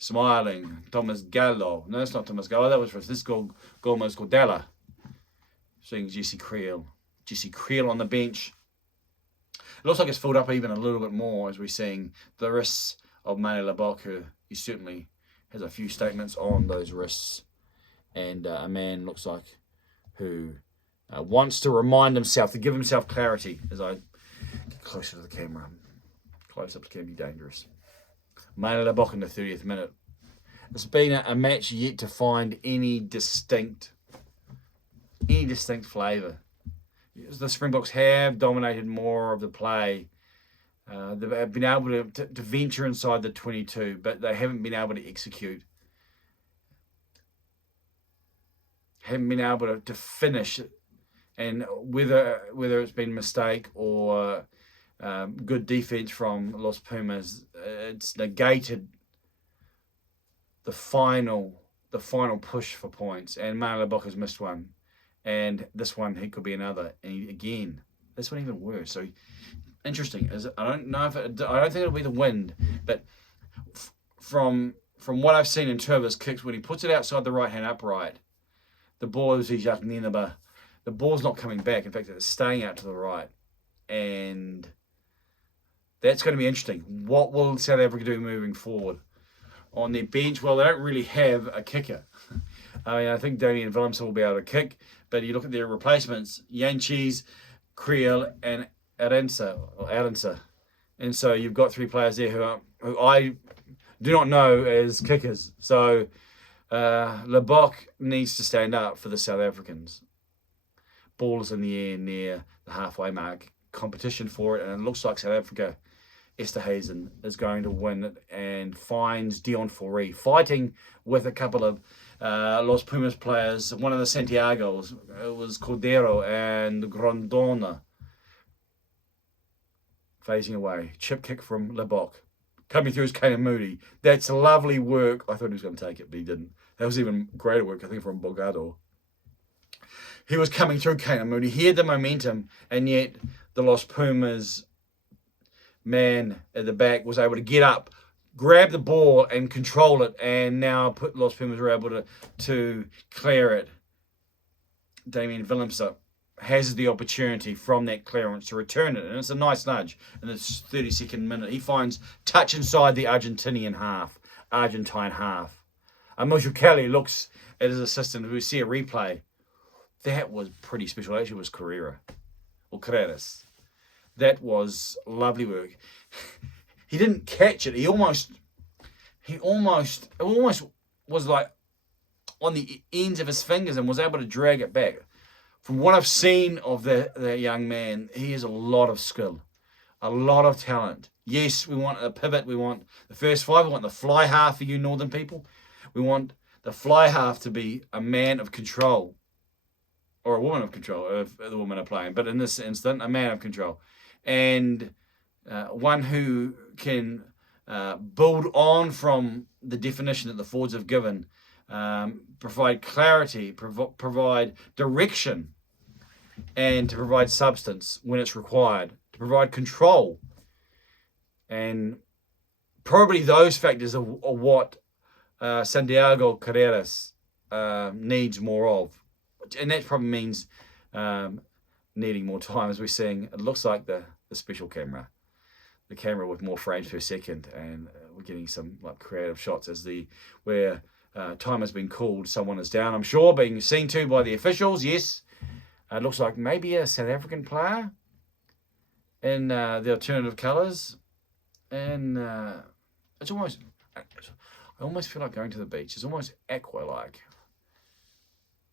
smiling. Thomas Gallo. No, it's not Thomas Gallo. That was for us. This is Gomez Cordella. Seeing Jesse Creel. Jesse Creel on the bench. It looks like it's filled up even a little bit more as we're seeing the wrists of Mane Lebock, who he certainly has a few statements on those wrists. And a man looks like who wants to remind himself, to give himself clarity. As I get closer to the camera. Close up can be dangerous. Mane Lebock in the 30th minute. It's been a match yet to find any distinct flavour. The Springboks have dominated more of the play. They've been able to venture inside the 22, but they haven't been able to execute. Haven't been able to finish. And whether it's been a mistake or good defense from LosPumas, it's negated the final push for points. And Mane Lebock has missed one. And this one, he could be another. And again, this one even worse. So interesting. I don't think it'll be the wind, but from what I've seen in two of his kicks, when he puts it outside the right hand upright, the ball is the ball's not coming back. In fact, it's staying out to the right, and that's going to be interesting. What will South Africa do moving forward on their bench? Well, they don't really have a kicker. I mean, I think Damian Willemse will be able to kick, but you look at their replacements, Jantjies, Creel, and Arendse. And so you've got three players there who I do not know as kickers. So Lebock needs to stand up for the South Africans. Ball is in the air near the halfway mark. Competition for it, and it looks like South Africa, Esterhuizen, is going to win it and finds Dion Fourie fighting with a couple of LosPumas players. One of the Santiagos, it was Cordero and Grondona. Phasing away. Chip kick from Lebock. Coming through is Kane Moody. That's lovely work. I thought he was going to take it, but he didn't. That was even greater work, I think, from Bogado. He was coming through Kane Moody. He had the momentum, and yet the LosPumas man at the back was able to get up, grab the ball and control it, and now LosPumas were able to clear it. Damian Willemse has the opportunity from that clearance to return it, and it's a nice nudge in the 32nd minute. He finds touch inside the Argentine half. Michael Kelly looks at his assistant. We see a replay. That was pretty special. Actually, it was Carreras. That was lovely work. He didn't catch it. It almost was like on the ends of his fingers and was able to drag it back. From what I've seen of that young man, he has a lot of skill, a lot of talent. Yes, we want a pivot. We want the first five. We want the fly half for you northern people. We want the fly half to be a man of control. Or a woman of control, if the women are playing. But in this instant, a man of control. And one who can build on from the definition that the forwards have given, provide clarity, provide direction, and to provide substance when it's required, to provide control. And probably those factors are what Santiago Carreras needs more of. And that probably means needing more time, as we're seeing. It looks like the special camera, the camera with more frames per second, and we're getting some like creative shots where time has been called. Someone is down, I'm sure, being seen to by the officials. Yes, it looks like maybe a South African player in the alternative colours, and it's almost. I almost feel like going to the beach. It's almost aqua-like.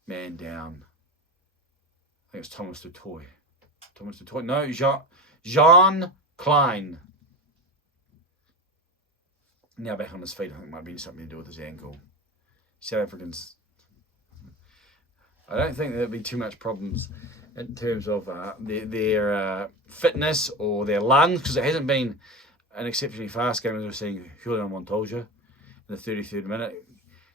Man down. I think it's Thomas du Toit. No, Jean Klein. Now back on his feet. I think it might be something to do with his ankle. South Africans. I don't think there'll be too much problems in terms of their fitness or their lungs, because it hasn't been an exceptionally fast game, as we're seeing Julian Montoya in the 33rd minute.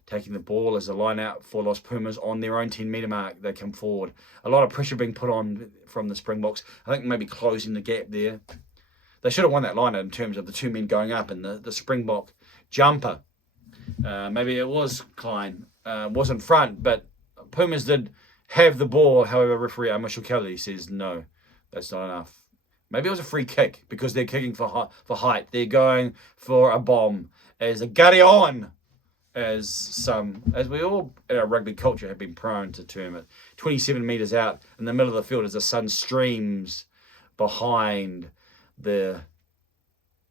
Taking the ball as a line out for LosPumas on their own 10-metre mark. They come forward. A lot of pressure being put on from the Springboks. I think maybe closing the gap there. They should have won that line out in terms of the two men going up and the Springbok jumper. Maybe it was Klein. Wasn't front, but Pumas did have the ball. However, referee Kelly says no, that's not enough. Maybe it was a free kick because they're kicking for height. They're going for a bomb as a gutty on, as we all in our rugby culture have been prone to term it. 27 metres out in the middle of the field as the sun streams behind the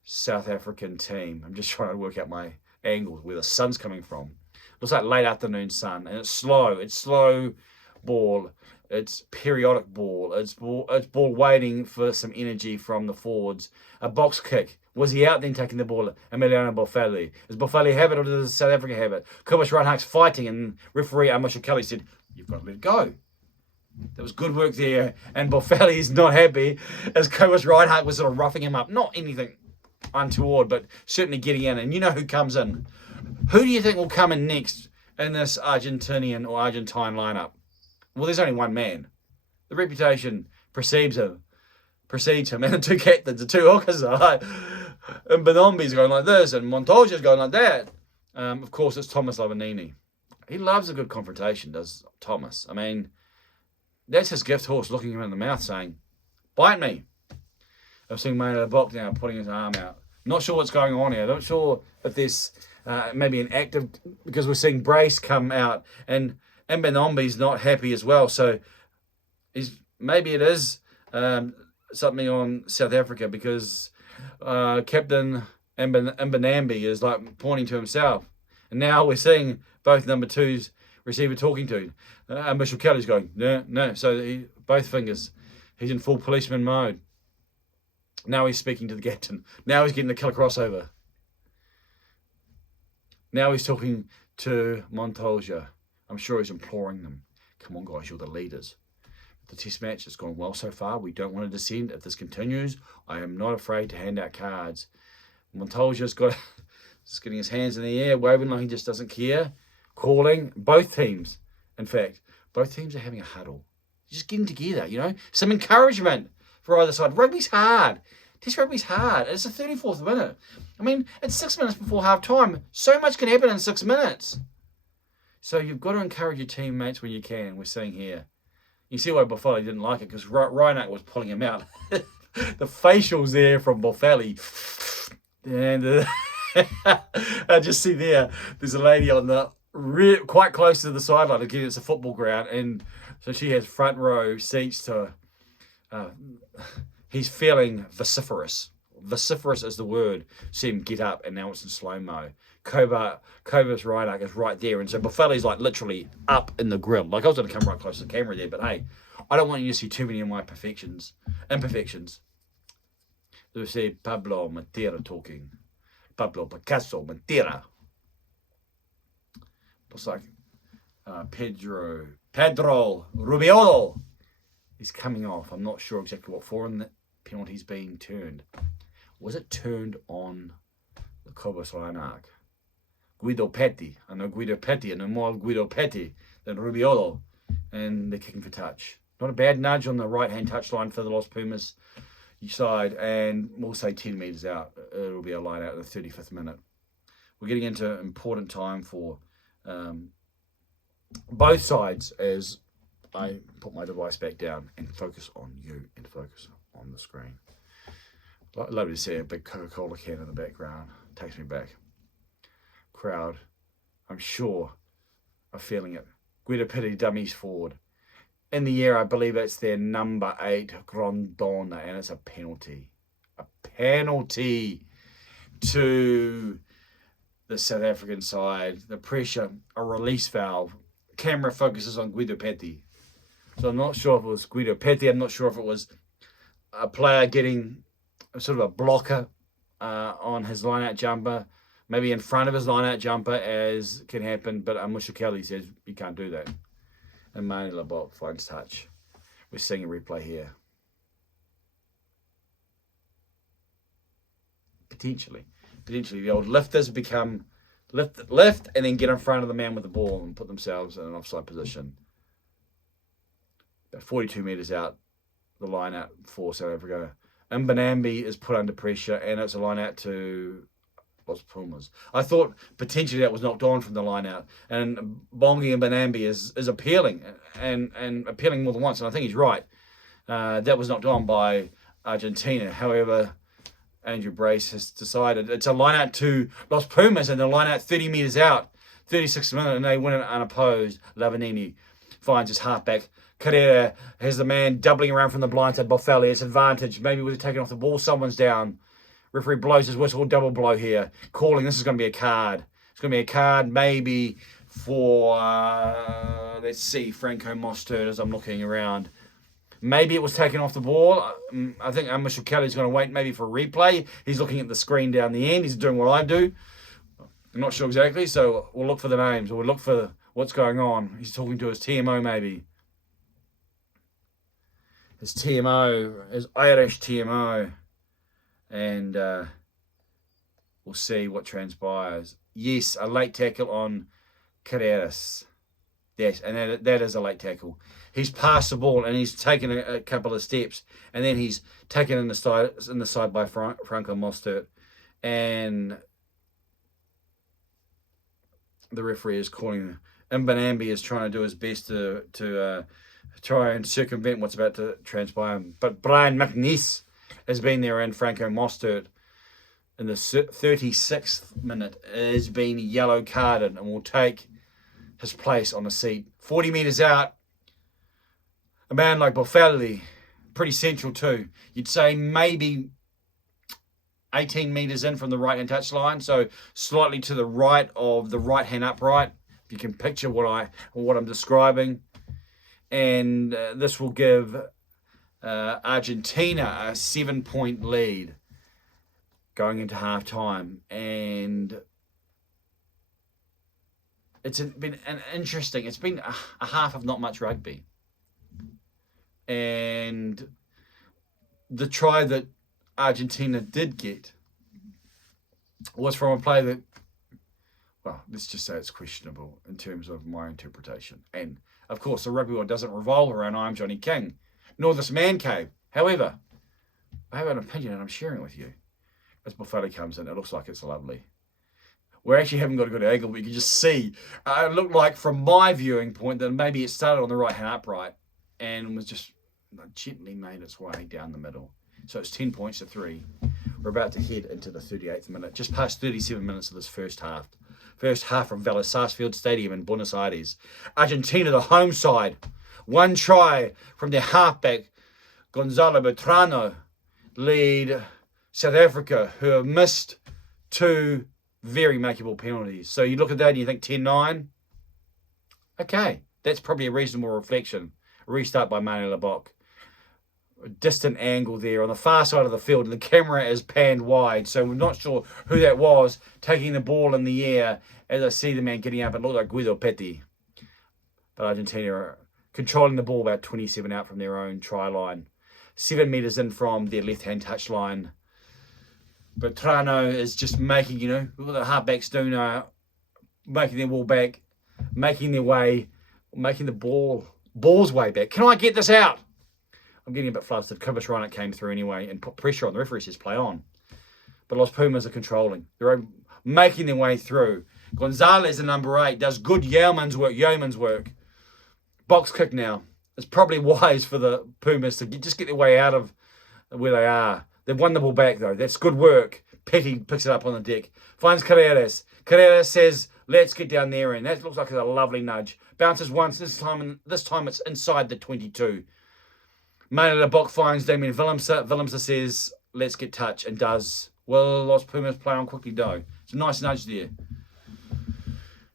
South African team. I'm just trying to work out my angles where the sun's coming from. Looks like late afternoon sun, and it's slow ball. It's periodic ball. It's ball waiting for some energy from the forwards. A box kick. Was he out then taking the ball? Emiliano Boffelli. Does Boffelli have it or does South Africa have it? Kobus Reinhardt's fighting and referee Kelly said, you've got to let it go. There was good work there, and Boffelli is not happy as Kobus Reinhardt was sort of roughing him up. Not anything untoward, but certainly getting in. And you know who comes in. Who do you think will come in next in this Argentinian or Argentine lineup? Well, there's only one man. The reputation precedes him. And the two captains, the two hookers are like, and Benombi's going like this, and Montoya's going like that. Of course, it's Thomas Lavanini. He loves a good confrontation, does Thomas. I mean, that's his gift horse looking him in the mouth saying, bite me. I've seen Maynard the box now putting his arm out. Not sure what's going on here. Not sure if there's maybe an active, because we're seeing Brace come out, and Benombi's not happy as well. So maybe it is something on South Africa, because Captain Mbenambi is like pointing to himself. And now we're seeing both number twos receiver talking to. Mitchell Kelly's going, no. So both fingers. He's in full policeman mode. Now he's speaking to the captain. Now he's getting the killer crossover. Now he's talking to Montoya. I'm sure he's imploring them. Come on, guys, you're the leaders. The test match has gone well so far. We don't want to descend. If this continues, I am not afraid to hand out cards. Montoya's got just getting his hands in the air, waving like he just doesn't care. Calling both teams. In fact, both teams are having a huddle. Just getting together, some encouragement for either side. Rugby's hard. Test rugby's hard. It's the 34th minute. I mean, it's 6 minutes before half time. So much can happen in 6 minutes. So you've got to encourage your teammates when you can. We're seeing here. You see why Boffelli didn't like it, because Reinhardt was pulling him out. The facials there from Boffelli. And I just see there's a lady on the quite close to the sideline. Again, it's a football ground, and so she has front row seats to. He's feeling vociferous. Vociferous is the word. See him get up, and now it's in slow-mo. Kobus Reinhardt is right there, and so Boffelli's like literally up in the grill. Like, I was going to come right close to the camera there, but hey, I don't want you to see too many of my imperfections. They say Pablo Matera talking. Pablo Picasso Matera. Looks like Pedro Rubiolo is coming off. I'm not sure exactly what for, and the penalty's being turned. Was it turned on the Kobus Reinhardt? Guido Petti. I know Guido Petti. I know more Guido Petti than Rubiolo. And they're kicking for touch. Not a bad nudge on the right-hand touchline for the LosPumas side. And we'll say 10 metres out. It'll be a line out in the 35th minute. We're getting into important time for both sides as I put my device back down and focus on you and focus on the screen. Lovely to see a big Coca-Cola can in the background. Takes me back. Crowd, I'm sure, are feeling it. Guido Pitti dummies forward. In the air, I believe it's their number 8, Grondona, and it's a penalty. A penalty to the South African side. The pressure, a release valve. Camera focuses on Guido Petti. So I'm not sure if it was Guido Petti. I'm not sure if it was a player getting sort of a blocker on his line-out jumper. Maybe in front of his line-out jumper, as can happen. But Mitchell Kelly says you can't do that. And Mane Labok finds touch. We're seeing a replay here. Potentially, the old lifters become lift and then get in front of the man with the ball and put themselves in an offside position. About 42 metres out, the line out for South Africa. Mbenambi is put under pressure, and it's a line out to LosPumas. I thought potentially that was knocked on from the line out. And Bongi and Benambi is appealing and appealing more than once. And I think he's right. That was knocked on by Argentina. However, Andrew Brace has decided it's a line out to LosPumas, and the line out 30 metres out, 36th minute, and they win it unopposed. Lavanini finds his halfback. Carrera has the man doubling around from the blind side. Boffelli, it's advantage. Maybe with it taken off the ball, someone's down. Referee blows his whistle, double blow here. Calling, this is going to be a card. It's going to be a card maybe for, let's see, Franco Mostert as I'm looking around. Maybe it was taken off the ball. I think Michel Kelly's going to wait maybe for a replay. He's looking at the screen down the end. He's doing what I do. I'm not sure exactly, so we'll look for the names, or we'll look for what's going on. He's talking to his TMO maybe. His TMO, his Irish TMO. And we'll see what transpires. Yes, a late tackle on Carreras. Yes, and that is a late tackle. He's passed the ball and he's taken a couple of steps, and then he's taken in the side by Franco Mostert, and the referee is calling. Mbanambi is trying to do his best to try and circumvent what's about to transpire. But Brian McNeice has been there, and Franco Mostert in the 36th minute has been yellow carded and will take his place on the seat. 40 metres out, a man like Boffelli, pretty central too. You'd say maybe 18 metres in from the right-hand touchline, so slightly to the right of the right-hand upright, if you can picture what I'm describing. And this will give Argentina a 7-point lead going into half-time. And it's been it's been a half of not much rugby. And the try that Argentina did get was from a play that, well, let's just say it's questionable in terms of my interpretation. And, of course, the rugby world doesn't revolve around I Am Johnny King, nor this man cave. However, I have an opinion and I'm sharing it with you. As Boffelli comes in, it looks like it's lovely. We actually haven't got a good angle, but you can just see. It looked like, from my viewing point, that maybe it started on the right-hand upright and was just gently made its way down the middle. So it's 10 points to 3. We're about to head into the 38th minute, just past 37 minutes of this first half. First half from Vélez Sarsfield Stadium in Buenos Aires. Argentina, the home side. One try from their halfback, Gonzalo Bertrano, lead South Africa, who have missed 2 very makeable penalties. So you look at that and you think 10-9. Okay, that's probably a reasonable reflection. A restart by Mane Lebok. A distant angle there on the far side of the field, and the camera is panned wide, so we're not sure who that was taking the ball in the air. As I see the man getting up, it looked like Guido Petti. But Argentina are controlling the ball about 27 out from their own try line. 7 metres in from their left-hand touch line. Bertrano is just making, look what the halfbacks do now, making their ball back, making their way, making the ball's way back. Can I get this out? I'm getting a bit flustered. Kobus Reinert came through anyway and put pressure on. The referee says play on. But LosPumas are controlling. They're making their way through. Gonzalez, the number 8, does good yeoman's work. Box kick now. It's probably wise for the Pumas to just get their way out of where they are. They've won the ball back, though. That's good work. Petty picks it up on the deck. Finds Carreras. Carreras says, let's get down there. And that looks like a lovely nudge. Bounces once. This time it's inside the 22. Mane Lebok finds Damien Willemse. Willemse says, let's get touch, and does. Will LosPumas play on quickly? No. It's a nice nudge there.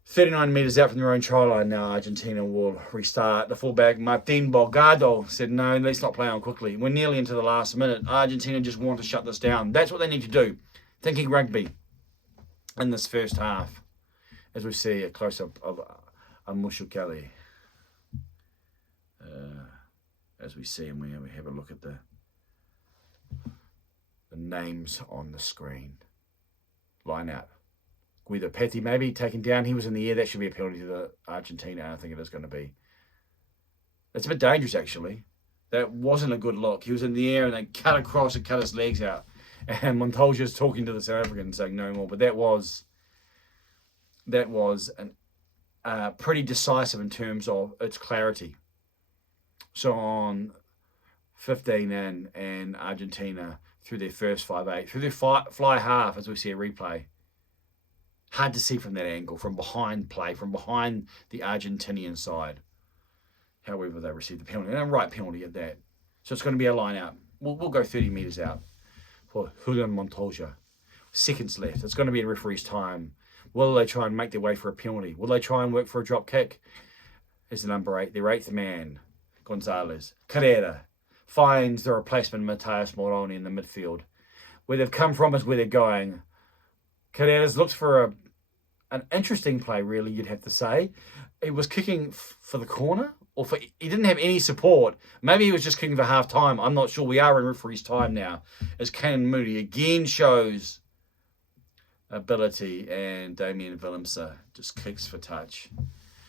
39 metres out from their own try line now. Argentina will restart. The fullback, Martin Bogado, said, no, let's not play on quickly. We're nearly into the last minute. Argentina just want to shut this down. That's what they need to do. Thinking rugby in this first half. As we see a close-up of Michel Kelly. As we see him, we have a look at the names on the screen. Line out. Guido Petti maybe taken down. He was in the air. That should be a penalty to the Argentina. I don't think it is going to be. It's a bit dangerous, actually. That wasn't a good look. He was in the air and they cut across and cut his legs out. And Montoya's talking to the South African saying no more. But that was pretty decisive in terms of its clarity. So on 15 and Argentina through their first 5-8, through their fly half, as we see a replay. Hard to see from that angle, from behind play, from behind the Argentinian side. However, they received the penalty, and a right penalty at that. So it's going to be a line out. We'll go 30 metres out for Julian Montoya. Seconds left. It's going to be in referee's time. Will they try and make their way for a penalty? Will they try and work for a drop kick? Is the number 8, their 8th man, Gonzalez. Carrera finds the replacement Matheus Moroni in the midfield. Where they've come from is where they're going. Carreras looks for an interesting play, really, you'd have to say. He was kicking for the corner, he didn't have any support. Maybe he was just kicking for half time. I'm not sure. We are in referee's time now, as Canon Moody again shows ability, and Damien Willemse just kicks for touch.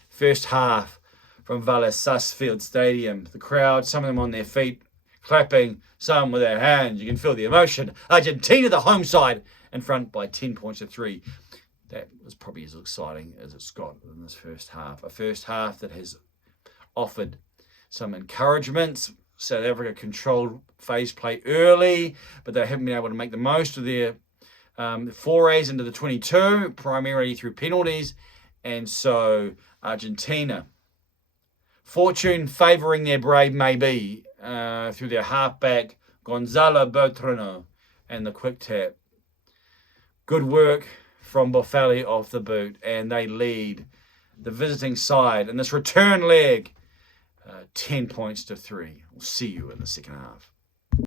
First half from Vale Sarsfield Stadium. The crowd, some of them on their feet, clapping, some with their hands. You can feel the emotion. Argentina, the home side, in front by 10 points to 3. That was probably as exciting as it's got in this first half. A first half that has offered some encouragement. South Africa controlled phase play early, but they haven't been able to make the most of their forays into the 22, primarily through penalties. And so Argentina, fortune favouring their brave maybe through their halfback, Gonzalo Bertrano, and the quick tap. Good work from Boffelli off the boot, and they lead the visiting side in this return leg 10 points to 3. We'll see you in the second half.